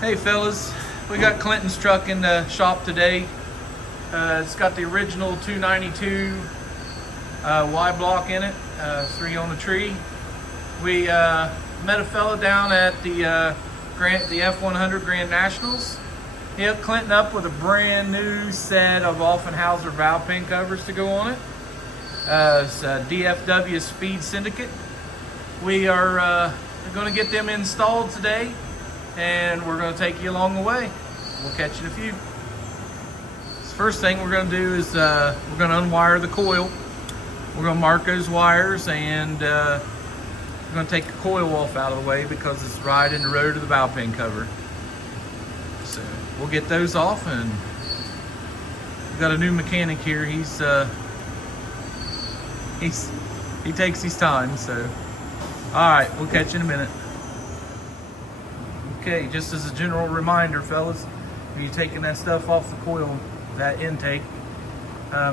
Hey fellas, we got Clinton's truck in the shop today. It's got the original 292 Y block in it, 3 on the tree. We met a fella down at the F100 Grand Nationals. He hooked Clinton up with a brand new set of OFFENHAUSER valve pin covers to go on it. It's a DFW Speed Syndicate. We are going to get them installed today, and we're going to take you along the way. We'll catch you in a few. First thing we're going to do is we're going to unwire the coil. We're going to mark those wires, and we're going to take the coil off out of the way because it's right in the road of the valve pin cover. So we'll get those off, and we've got a new mechanic here. He takes his time. So all right, we'll catch you in a minute. Okay, just as a general reminder, fellas, if you're taking that stuff off the coil, that intake,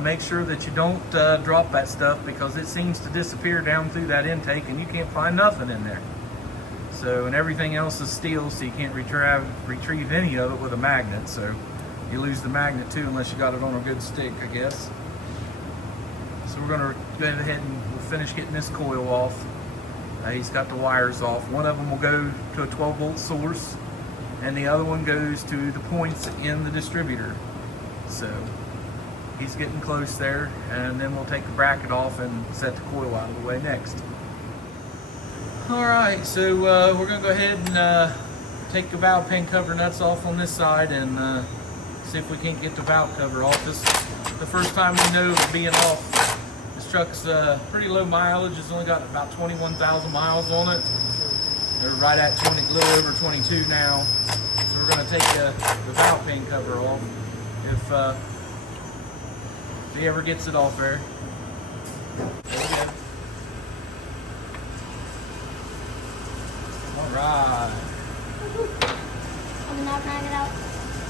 make sure that you don't drop that stuff, because it seems to disappear down through that intake and you can't find nothing in there. So, and everything else is steel, so you can't retrieve any of it with a magnet. So you lose the magnet too, unless you got it on a good stick, I guess. So we're gonna go ahead and we'll finish getting this coil off. He's got the wires off. One of them will go to a 12-volt source, and the other one goes to the points in the distributor. So he's getting close there, and then we'll take the bracket off and set the coil out of the way next. Alright, so we're going to go ahead and take the valve pin cover nuts off on this side and see if we can't get the valve cover off. This the first time we know of being off. This truck's pretty low mileage. It's only got about 21,000 miles on it. They're right at a little over 22 now. So we're going to take the valve pin cover off if he ever gets it off there. There we go. All right. I'm not trying it out.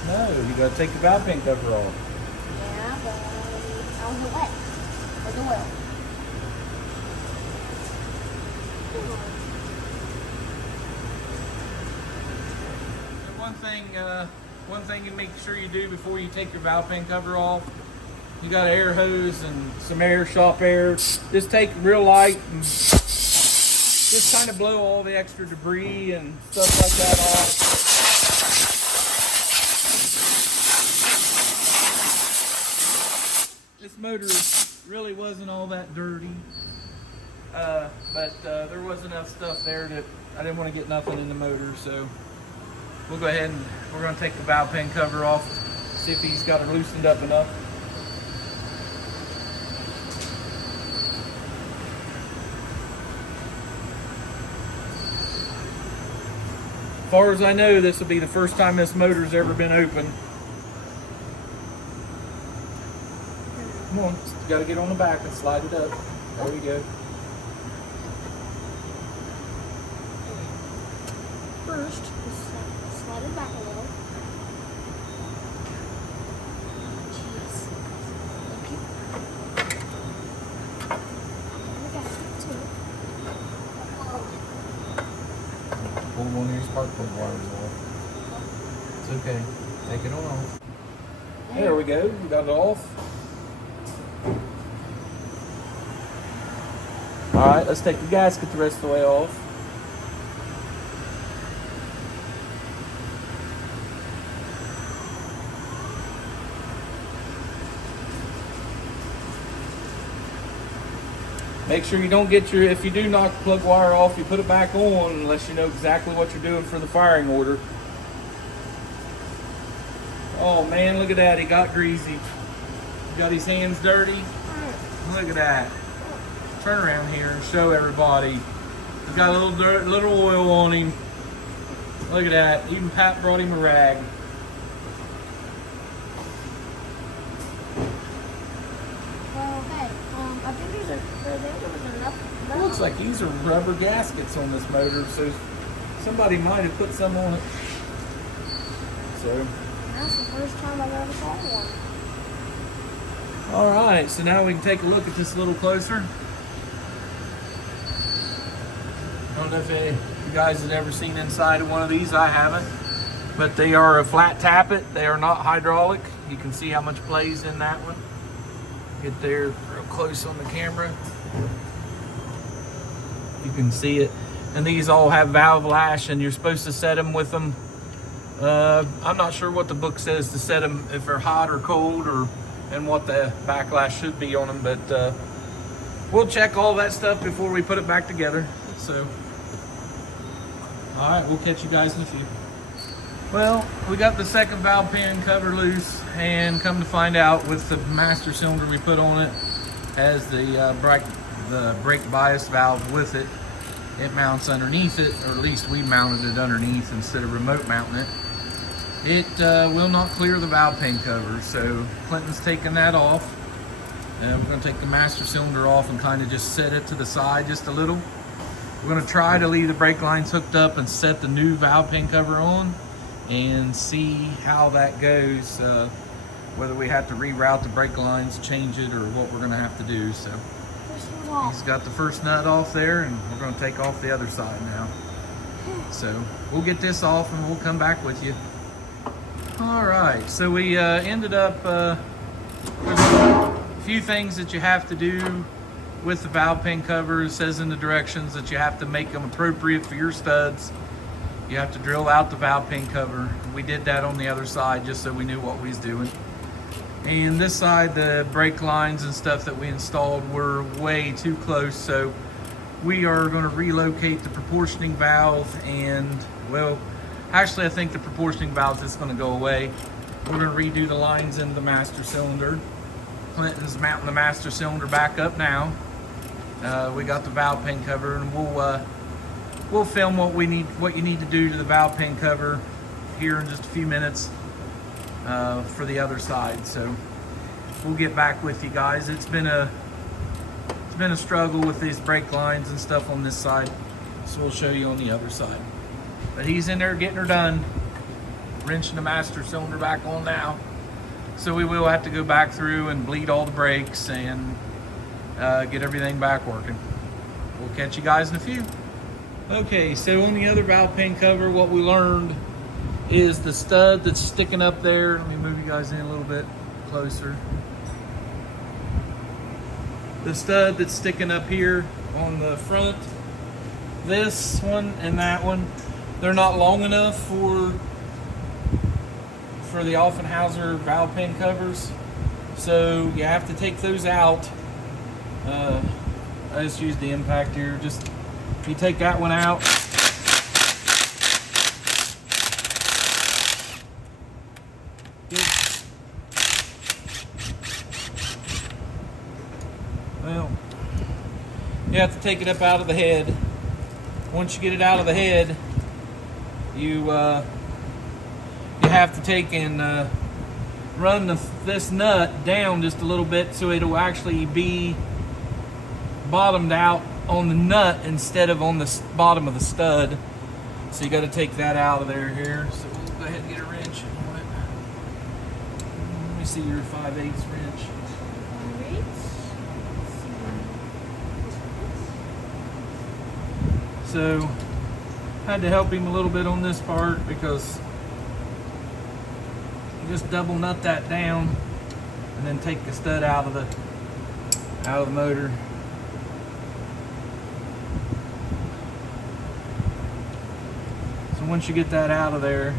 No, you got to take the valve pin cover off. Yeah, but I was wet. Or the oil. One thing you make sure you do before you take your valve pin cover off, you got an air hose and some air, shop air. Just take it real light and just kind of blow all the extra debris and stuff like that off. This motor really wasn't all that dirty, but there was enough stuff there that I didn't want to get nothing in the motor, so we'll go ahead and we're going to take the valve pin cover off, see if he's got it loosened up enough. As far as I know, this will be the first time this motor's ever been open. Come on, you got to get on the back and slide it up. There you go. First, slide it back a little. Jeez. Okay. I got it too. Pull one of your spark plug wires off. It's okay. Take it on off. There we go. We got it off. Alright, let's take the gasket the rest of the way off. Make sure you don't get if you do knock the plug wire off, you put it back on unless you know exactly what you're doing for the firing order. Oh man, look at that, he got greasy. He got his hands dirty. Look at that. Turn around here and show everybody. He's got a little oil on him. Look at that, even Pat brought him a rag. I think there was enough. It looks like these are rubber gaskets on this motor, so somebody might have put some on it. So that's the first time I've ever saw one. all right, so now we can take a look at this a little closer. I don't know if you guys have ever seen inside of one of these. I haven't. but they are a flat tappet. They are not hydraulic. You can see how much plays in that one. Get there real close on the camera. You can see it. And these all have valve lash, and you're supposed to set them with them. I'm not sure what the book says to set them if they're hot or cold, or and what the backlash should be on them, but we'll check all that stuff before we put it back together. So, all right, we'll catch you guys in a few. Well, we got the second valve pan cover loose, and come to find out, with the master cylinder we put on it, has the brake bias valve with it. It mounts underneath it, or at least we mounted it underneath instead of remote mounting it. It will not clear the valve pan cover, so Clinton's taking that off. And we're going to take the master cylinder off and kind of just set it to the side just a little. We're going to try to leave the brake lines hooked up and set the new valve pan cover on and see how that goes, whether we have to reroute the brake lines, change it, or what we're going to have to do. So he's got the first nut off there, and we're going to take off the other side now. So we'll get this off and we'll come back with you. All right, so we ended up with a few things that you have to do with the valve pan cover. It says in the directions that you have to make them appropriate for your studs. You have to drill out the valve pan cover. We did that on the other side just so we knew what we was doing. And this side, the brake lines and stuff that we installed were way too close, so we are going to relocate the proportioning valve, and, well, actually I think the proportioning valve is going to go away. We're going to redo the lines in the master cylinder. Clinton's mounting the master cylinder back up now. We got the valve pan cover, and we'll film what you need to do to the valve pan cover here in just a few minutes for the other side. So we'll get back with you guys. It's been a struggle with these brake lines and stuff on this side, so we'll show you on the other side. But he's in there getting her done, wrenching the master cylinder back on now. So we will have to go back through and bleed all the brakes and get everything back working. We'll catch you guys in a few. Okay, so on the other valve pan cover, what we learned is the stud that's sticking up there. Let me move you guys in a little bit closer. The stud that's sticking up here on the front, this one and that one, they're not long enough for the OFFENHAUSER valve pan covers, so you have to take those out. I just used the impact here. Just you take that one out. Well, you have to take it up out of the head. Once you get it out of the head, you have to take and run this nut down just a little bit so it'll actually be bottomed out on the nut instead of on the bottom of the stud. So you got to take that out of there here. So we'll go ahead and get a wrench on it. Let me see your 5/8 wrench. So I had to help him a little bit on this part because you just double nut that down and then take the stud out of the motor. So once you get that out of there,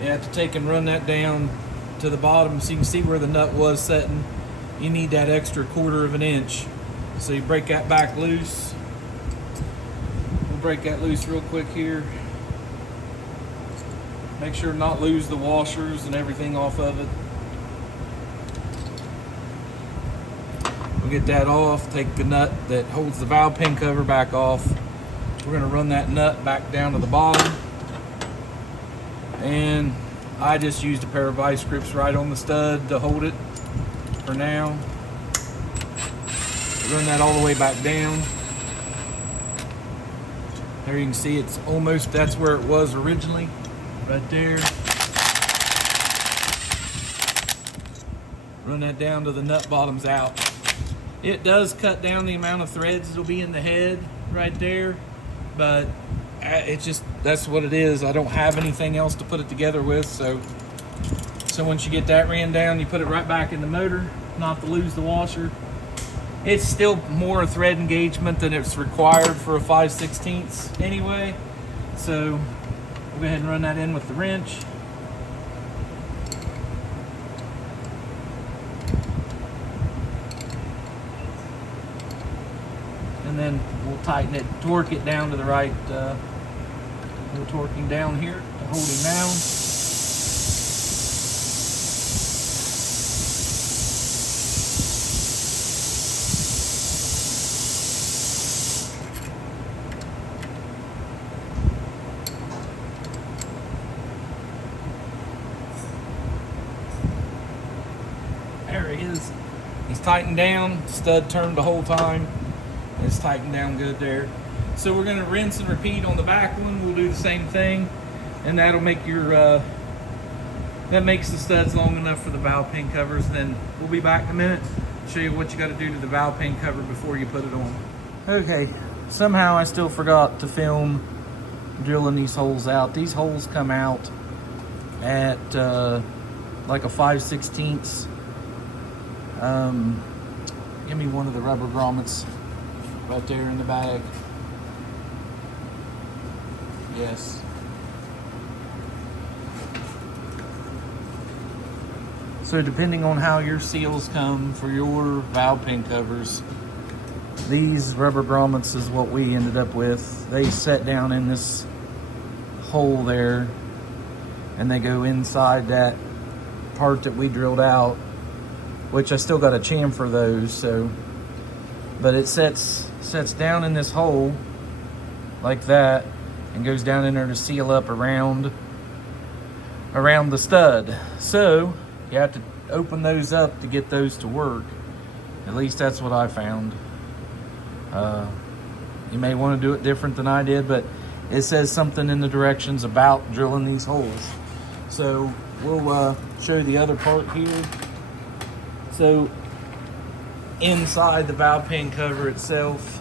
you have to take and run that down to the bottom so you can see where the nut was setting. You need that extra 1/4 of an inch. So you break that back loose. Break that loose real quick here. Make sure not lose the washers and everything off of it. We'll get that off, take the nut that holds the valve pan cover back off. We're going to run that nut back down to the bottom. And I just used a pair of vice grips right on the stud to hold it for now. Run that all the way back down. There you can see it's almost, that's where it was originally, right there. Run that down to the nut bottoms out. It does cut down the amount of threads that'll be in the head right there, but it's just, that's what it is. I don't have anything else to put it together with. So once you get that ran down, you put it right back in the motor, not to lose the washer. It's still more a thread engagement than it's required for a 5/16 anyway. So we'll go ahead and run that in with the wrench. And then we'll tighten it, torque it down to the right, we're torquing down here to hold him down. There he is. He's tightened down, stud turned the whole time. It's tightened down good there. So we're gonna rinse and repeat on the back one. We'll do the same thing, and that'll make your, that makes the studs long enough for the valve pin covers. Then we'll be back in a minute, show you what you gotta do to the valve pin cover before you put it on. Okay, somehow I still forgot to film drilling these holes out. These holes come out at like a 5/16. Give me one of the rubber grommets right there in the bag. Yes. So depending on how your seals come for your valve pin covers, these rubber grommets is what we ended up with. They set down in this hole there, and they go inside that part that we drilled out, which I still got to chamfer those. So, but it sets down in this hole like that and goes down in there to seal up around the stud. So you have to open those up to get those to work. At least that's what I found. You may want to do it different than I did, but it says something in the directions about drilling these holes. So we'll show you the other part here. So inside the valve pin cover itself,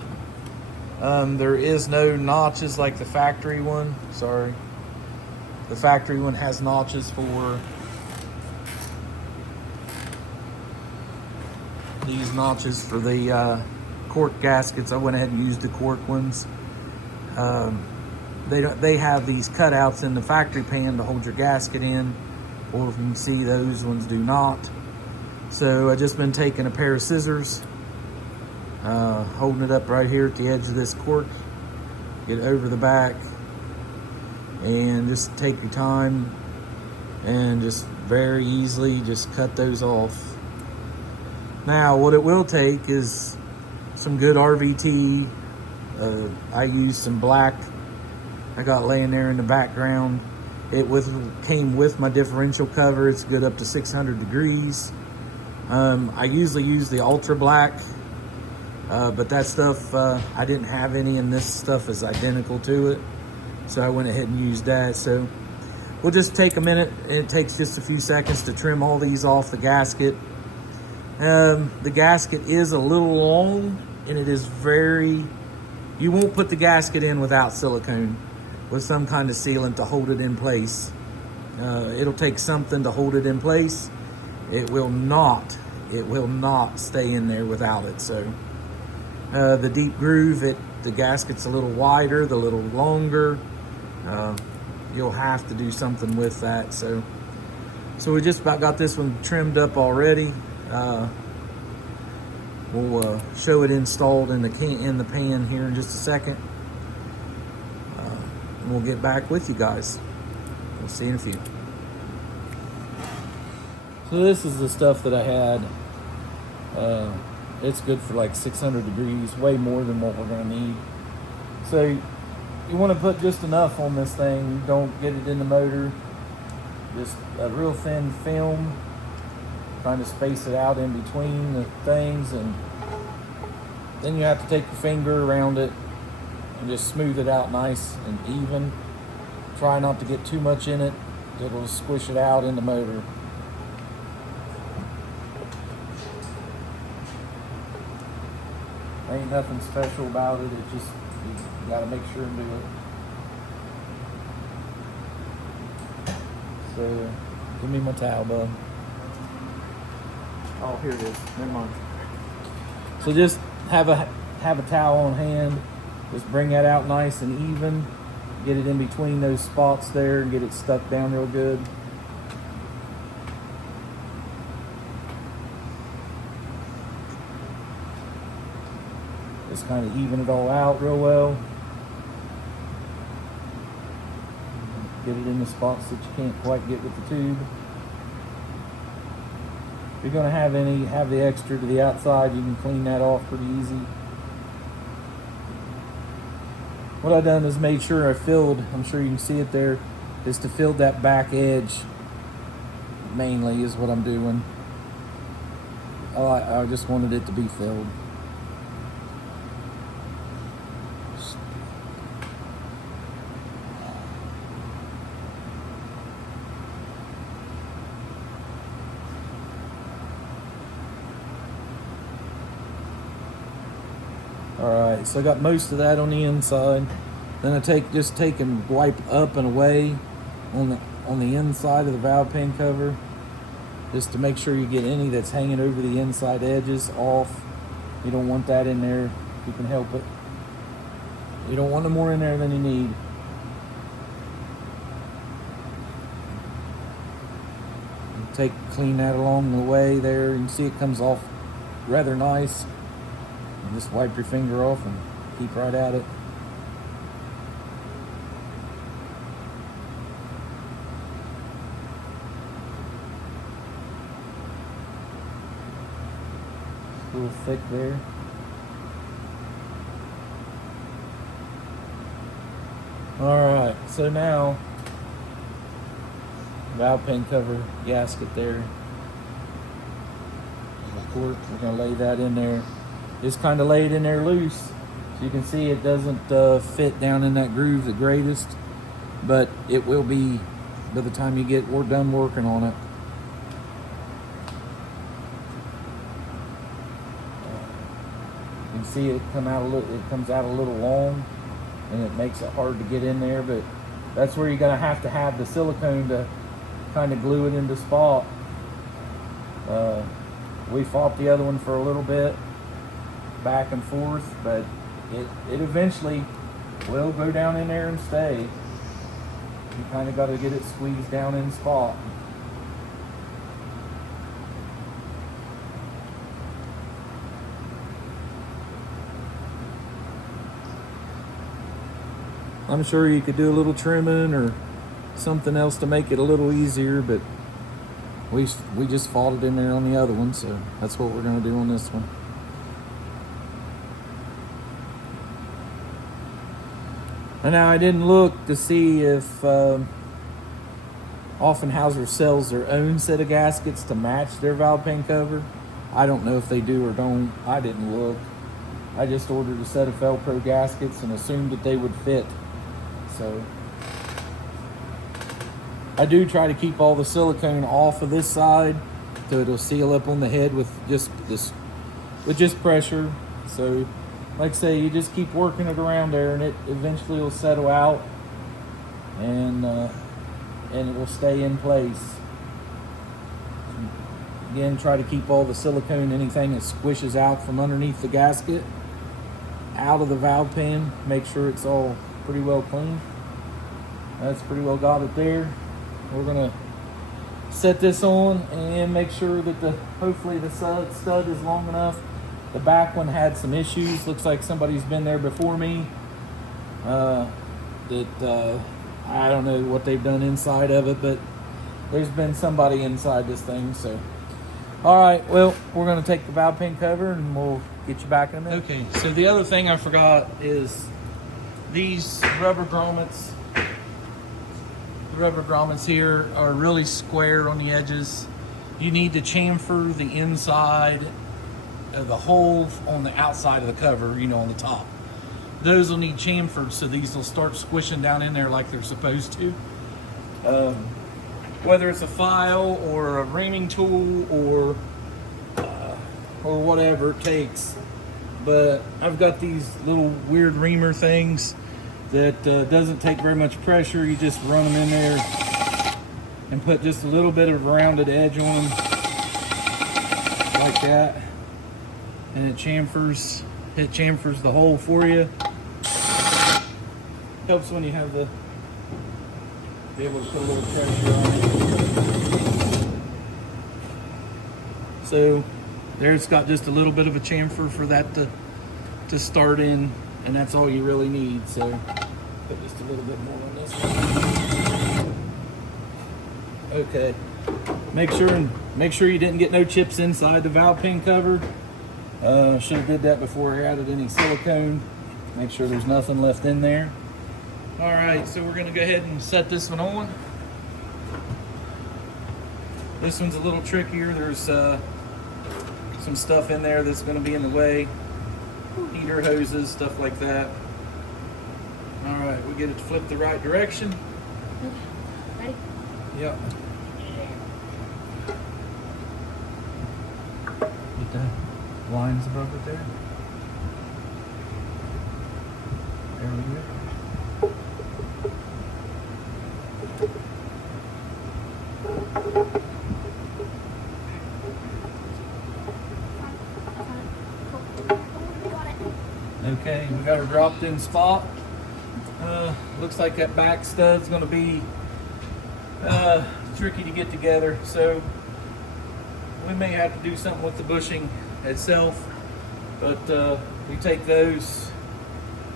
there is no notches like the factory one. Sorry. The factory one has notches for these notches for the cork gaskets. I went ahead and used the cork ones. They have these cutouts in the factory pan to hold your gasket in, or if you can see, those ones do not. So I just been taking a pair of scissors, holding it up right here at the edge of this cork, get over the back, and just take your time and just very easily just cut those off. Now what it will take is some good RVT. I used some black I got laying there in the background. It came with my differential cover. It's good up to 600 degrees. I usually use the ultra black, but that stuff, I didn't have any, and this stuff is identical to it. So I went ahead and used that. So we'll just take a minute. It takes just a few seconds to trim all these off the gasket. The gasket is a little long, and it is you won't put the gasket in without silicone, with some kind of sealant to hold it in place. It'll take something to hold it in place. It will not stay in there without it. So the deep groove, the gasket's a little wider, the little longer. You'll have to do something with that. So we just about got this one trimmed up already. We'll show it installed in the pan here in just a second. And we'll get back with you guys. We'll see you in a few. So this is the stuff that I had. It's good for like 600 degrees, way more than what we're gonna need. So you want to put just enough on this thing. Don't get it in the motor. Just a real thin film. Trying to space it out in between the things, and then you have to take your finger around it and just smooth it out nice and even. Try not to get too much in it. It'll squish it out in the motor. Ain't nothing special about it. It's just, you gotta make sure and do it. So give me my towel, bud. Oh, here it is. Never mind. So just have a towel on hand. Just bring that out nice and even. Get it in between those spots there and get it stuck down real good. Just kind of even it all out real well. Get it in the spots that you can't quite get with the tube. If you're going to have the extra to the outside, you can clean that off pretty easy. What I've done is made sure I filled, I'm sure you can see it there, is to fill that back edge mainly is what I'm doing. I just wanted it to be filled. Alright, so I got most of that on the inside. Then I just take and wipe up and away on the inside of the valve pan cover, just to make sure you get any that's hanging over the inside edges off. You don't want that in there if you can help it. You don't want no more in there than you need. Clean that along the way there. You can see it comes off rather nice. And just wipe your finger off and keep right at it. A little thick there. Alright, so now valve pan cover gasket there. Of course, we're going to lay that in there. Just kind of lay it in there loose. So you can see it doesn't fit down in that groove the greatest, but it will be by the time we're done working on it. You can see it comes out a little long, and it makes it hard to get in there, but that's where you're going to have the silicone to kind of glue it into spot. We fought the other one for a little bit, back and forth, but it eventually will go down in there and stay. You kind of got to get it squeezed down in spot. I'm sure you could do a little trimming or something else to make it a little easier, but we just fought it in there on the other one, so that's what we're going to do on this one. And now I didn't look to see if Offenhauser sells their own set of gaskets to match their valve pan cover. I don't know if they do or don't. I didn't look. I just ordered a set of Velcro gaskets and assumed that they would fit. So I do try to keep all the silicone off of this side so it'll seal up on the head with just pressure. So like I say, you just keep working it around there and it eventually will settle out and it will stay in place. Again, try to keep all the silicone, anything that squishes out from underneath the gasket, out of the valve pan. Make sure it's all pretty well clean. That's pretty well got it there. We're gonna set this on and make sure that hopefully the stud is long enough. The back one had some issues. Looks like somebody's been there before me. I don't know what they've done inside of it, but there's been somebody inside this thing. So, all right, well, we're gonna take the valve pan cover and we'll get you back in a minute. Okay, so the other thing I forgot is these rubber grommets. The rubber grommets here are really square on the edges. You need to chamfer the inside of the hole on the outside of the cover, you know, on the top. Those will need chamfered so these will start squishing down in there like they're supposed to. Whether it's a file or a reaming tool or whatever it takes. But I've got these little weird reamer things that doesn't take very much pressure. You just run them in there and put just a little bit of rounded edge on them like that, and it chamfers the hole for you. Helps when you have the be able to put a little pressure on it. So there it's got just a little bit of a chamfer for that to start in, and that's all you really need. So put just a little bit more on this one. Okay. Make sure you didn't get no chips inside the valve pin cover. Should have did that before I added any silicone. Make sure there's nothing left in there. All right, so we're gonna go ahead and set this one on. This one's a little trickier. There's some stuff in there that's gonna be in the way. Heater hoses, stuff like that. All right, we get it to flip the right direction. Okay. Ready? Yep. Get the lines above it there. There we go. Okay, we got her dropped in spot. Looks like that back stud's gonna be tricky to get together, so we may have to do something with the bushing itself. But we take these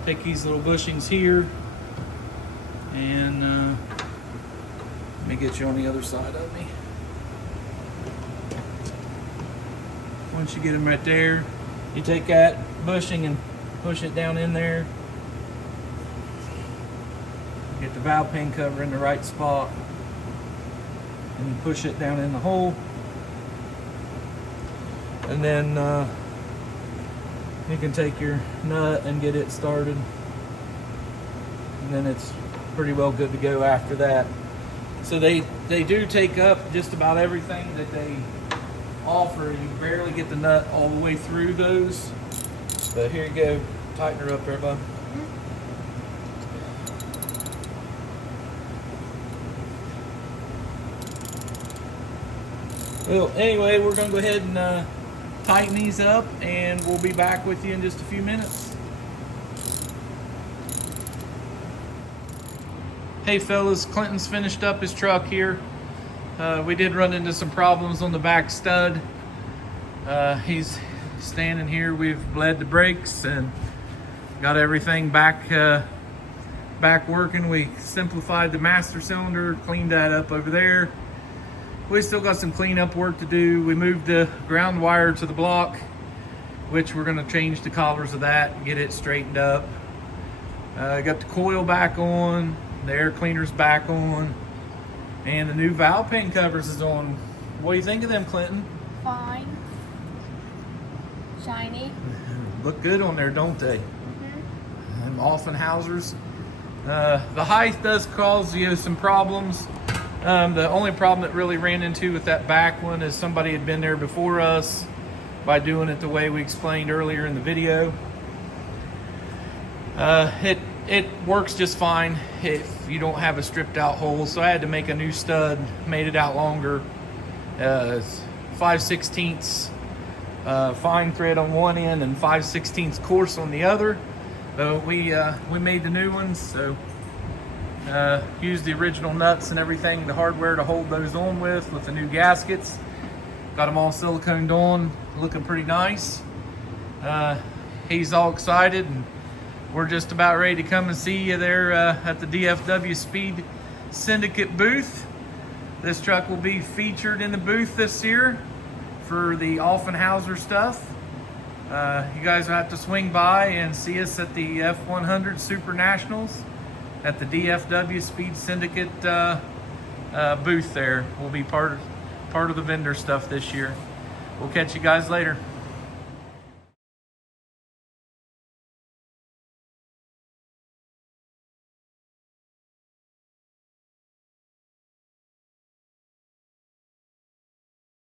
little bushings here, and let me get you on the other side of me. Once you get them right there, you take that bushing and push it down in there. Get the valve pin cover in the right spot, and you push it down in the hole. And then you can take your nut and get it started, and then it's pretty well good to go after that. So they do take up just about everything that they offer. You barely get the nut all the way through those, but here you go. Tighten her up there, bud. Well, anyway, we're gonna go ahead and tighten these up, and we'll be back with you in just a few minutes. Hey fellas, Clinton's finished up his truck here. We did run into some problems on the back stud. He's standing here. We've bled the brakes and got everything back working. We simplified the master cylinder, cleaned that up over there. We still got some cleanup work to do. We moved the ground wire to the block, which we're gonna change the collars of that and get it straightened up. Got the coil back on, the air cleaner's back on, and the new valve pin covers is on. What do you think of them, Clinton? Fine. Shiny. Look good on there, don't they? Them OFFENHAUSERs. The height does cause you some problems. The only problem that really ran into with that back one is somebody had been there before us by doing it the way we explained earlier in the video. It works just fine if you don't have a stripped out hole, so I had to make a new stud, made it out longer. 5/16 fine thread on one end and 5/16 coarse on the other. We made the new ones, so used the original nuts and everything, the hardware to hold those on with the new gaskets. Got them all siliconed on, looking pretty nice. He's all excited, and we're just about ready to come and see you there at the DFW Speed Syndicate booth. This truck will be featured in the booth this year for the OFFENHAUSER stuff. You guys will have to swing by and see us at the F100 Super Nationals at the DFW Speed Syndicate booth there. We'll be part of the vendor stuff this year. We'll catch you guys later.